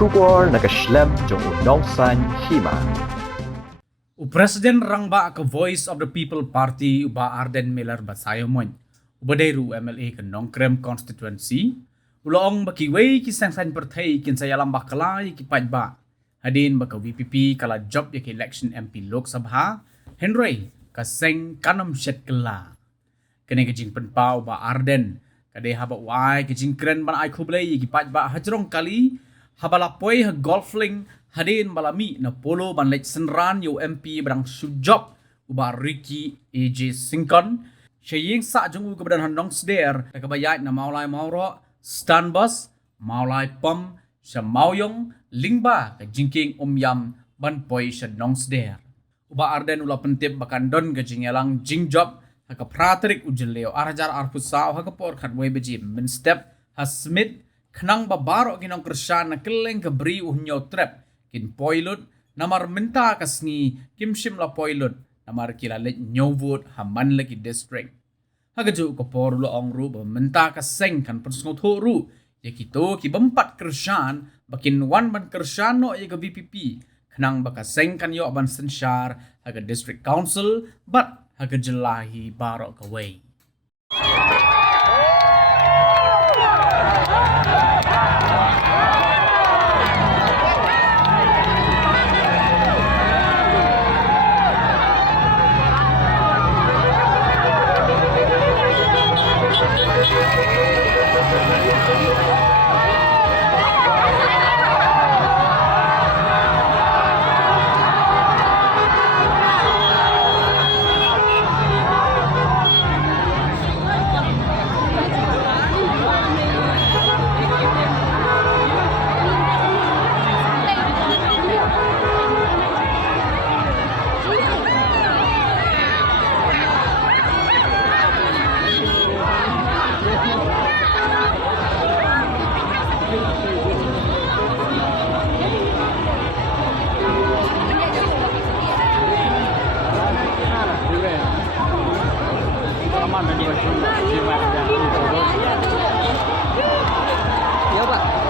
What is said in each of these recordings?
bersyukur nak Islam jong unongsan hima. Presiden rangba ke Voice of the People Party uba Arden Miller Basayomon. Uba dairu MLA ke Nongkrem Constituency. Uloong baki wei ki sang-sang pertai kin saya lambah kelai ki pajba. Hadin baka VPP kala job ya ki election MP Lok Sabha. Henry ka seng kanam shet kela. Kene ke jing penpa uba Arden. Kade haba wai ke jing kren ban ai kublai ki pajba hajrong kali. Habalapoi ha golfling hadin balami na polo ban lech senran yo MP berang sujop uba Ricky AJ Singkon syaying sa jung ke badan handong sder ka bayat na maulai mauro stanbus maulai pom sya mauyong lingba ka jingking yam ban poi sya nong sder uba Arden ula pentip bakan don ka jingelang jingjop ha ka pratrik ujeleo arajar arpusaw ha ka por khatway beji min step ha smith Kenang babaro kinong Krisyan na keleng kabri uhnyo trep kin poilot namar minta kasni kimshim la poilot namar kilalit nyovot haman lagi district. Hagaju ko porulo ang ru ba minta kaseng kan persngot ru yakito ki bempat Krisyan bakin wan ban Krisyan no ya VPP kenang bakaseng kan yo ban sensyar haga district council but haga jelahi baro kaway. Ya Pak.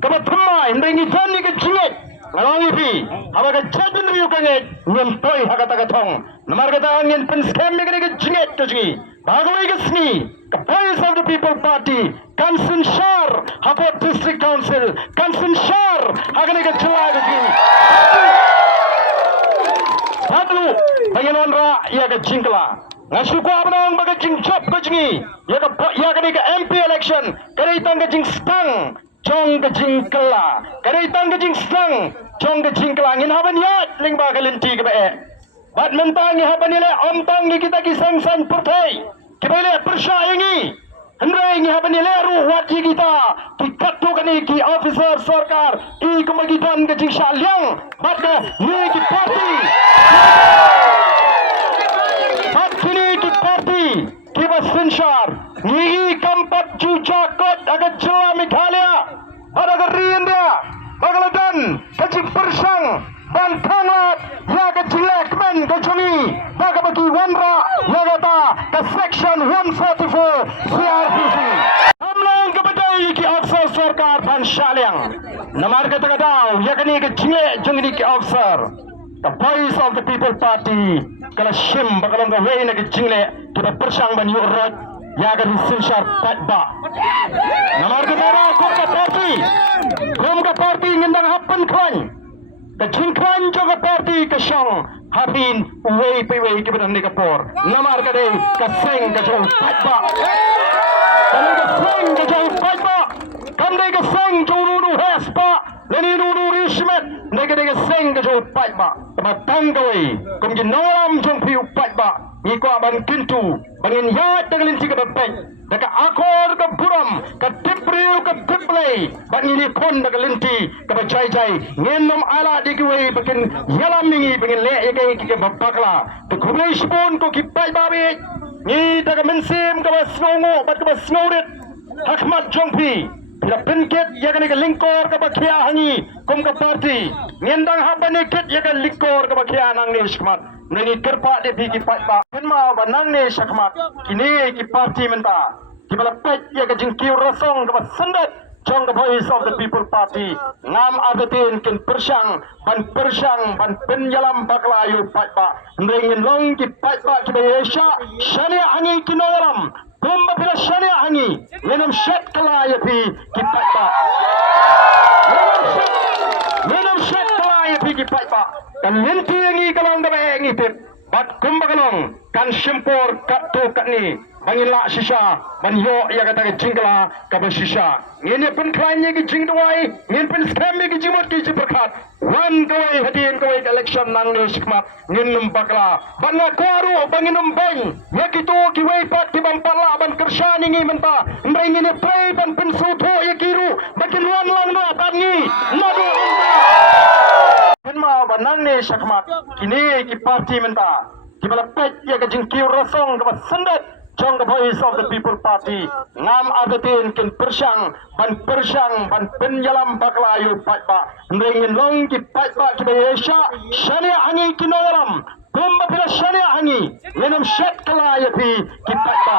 Kabatumai ndingi jani ke jinget ngalongi pi abaga jadun riu kanget nyen toy hakata katong namar kata angin pen scam ke jinget ke jingi bagawai ke sni the voice of the people party Kansun Shar Hapot district council Kansun Shar hagane ke chula ke jingi Satu pengenon ra ia ke jingkla ngasuku abang baga jing chop ke jingi ia ke MP election kare itang ke jing stang Jong kejing kela, kada itang kejing sang, jong kejing kela. Ngin haban yat lingba kalinti ke be. Bat mentang haban ile omtang ni kita kisang san pertai. Kebele persyaingi. Hendrai ni haban ile ruh wati kita. Kikat tu kani ki officer sarkar. I kemagitan kejing syaliang. Bat ke ni ki parti. Bat kini ki parti. Kiba sensyar. Ni kampat cuca kot agak celah Meghalaya. Ada kerian dia. Bagaladan. Kecik persang. Bantangat. Ya kecil lekmen kecuni. Baga bagi wanra. Ya kata. Ke section 144. CRPC. Hamlang kepadai ki officer sarkar ban syaliang. Namar kata kadau. Ya kini kecil jengni ki officer. The voice of the people party. Kalau shim bakalang kawai na kecil. Kita persang ban yurot. Ya kan sensyar patba. Namar kedara kum ka parti ngendang happen kran. Kecing kran juga parti kesyang habin uwei pewei ke benar Singapore. Namar kadai kaseng kejauh patba. Kalau kaseng kejauh patba. Kandai kaseng jauh haspa. Leni nuru rismet. Nega kaseng kejauh patba. Matang kawai. Kum jinolam jong piu patba. Iko aban kintu bangin yat dengan linci ke bepek deka akor ke buram ke tipriu ke tiplay bangin ikon dengan linci ke bejai-jai ngenom ala dikiwai bakin yalam mingi bangin lek yakai ke bapakla to kublai spon ko kipai babi ni daga mensim ke basngongo bat ke basngorit hakmat jongpi bila penket yakan ke lingkor ke bakia hangi kum ke parti ngendang habane ket yakan lingkor ke bakia nang ni skmat Nani kerpa de bigi patba kenma banang ne syakmat kini ki parti menta ki balapet ya ke jingkiu rasong ke sendat jong the voice of the people party ngam abetin ken persang ban penjalam baklayu patba ndengin long ki patba ki besha shania hangi kinoram kumba bila shania hangi lenam shet kala ya pi ki patba lenam shet kala ya pi ki patba kan linti yangi kalong gabe ngitip bat kumba kalong kan simpor kat tu kat ni bangila sisa ban yo ya kata ke jingkla ka sisa ngene pen klanye ki jingdwai ngene pen scam ki jimot ki jiperkat wan kawai hadin kawai election nang ni sikmat ngin bakla ban kwaru bangin bang ya kitu ki wai pat ki bampala ban kersyani ngi menta ngene play ban pen sutho ya kiru bakin wan lang na tangi nadu Kenma banang ni syakmat kini ki parti menta ki balapet ya ke jingkiu rasong ke sendat jong the voice of the people party ngam abetin ken persang ban penjalam baklayu patba ndengin long ki patba ki besha shania hangi kinoram kumba bila shania hangi lenam shet kala ya pi ki patba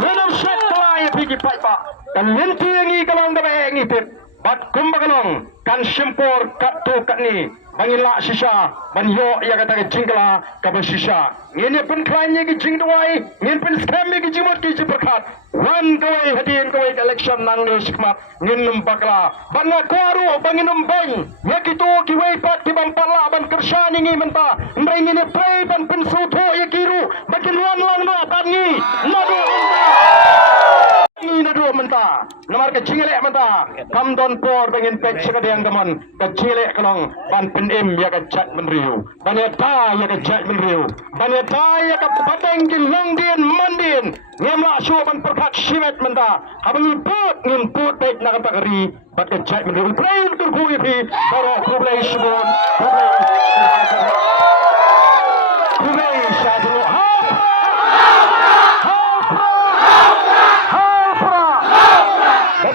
lenam shet kala ya pi ki patba kan linti yangi kalong gabe ngitip bat kumba kalong kan simpor kat tu kat ni bangila sisa ban yo ya kata ke jingkla ka sisa ngene pen klanye ki jingdwai ngene pen scam ki jimot ki jiperkat wan kawai hadin kawai election nang ni sikmat ngin bakla ban kwaru bangin bang ya kitu ki wai pat ki bampala ban kersyani ngi menta ngene play ban pen sutho ya kiru bakin wan lang na tangi nadu ni nadu menta nomor ke jingelek menta kam don por bangin pek sekadang gaman ke cilek kalong ban pen im ya ke chat menriu ban ya ta ya ke chat menriu ban ya ta ya ke padang ki langdien mandien ngamla syu ban perkat simet menta abang put pek nak takari bat ke chat menriu play tur ku pi para kublai shibon kublai shadu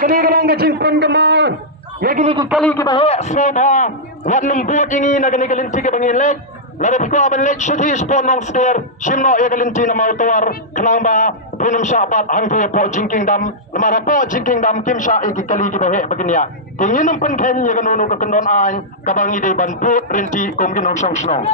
Kini kerang kecing penggemar, ya kini kali kita hek semua, wat lembut ini nak kini kelinci ke bangin lek, Lada piko aban lek shuti spon nong steer shimno ya galinti na mautuar kenang ba punum syapat hangtu po jingking dam lemara po jingking dam kim sya iki kali ki bahe baginya tingin pen ken ya kanunu ka kendon ai kabang ide ban put rinti kum ginong song snong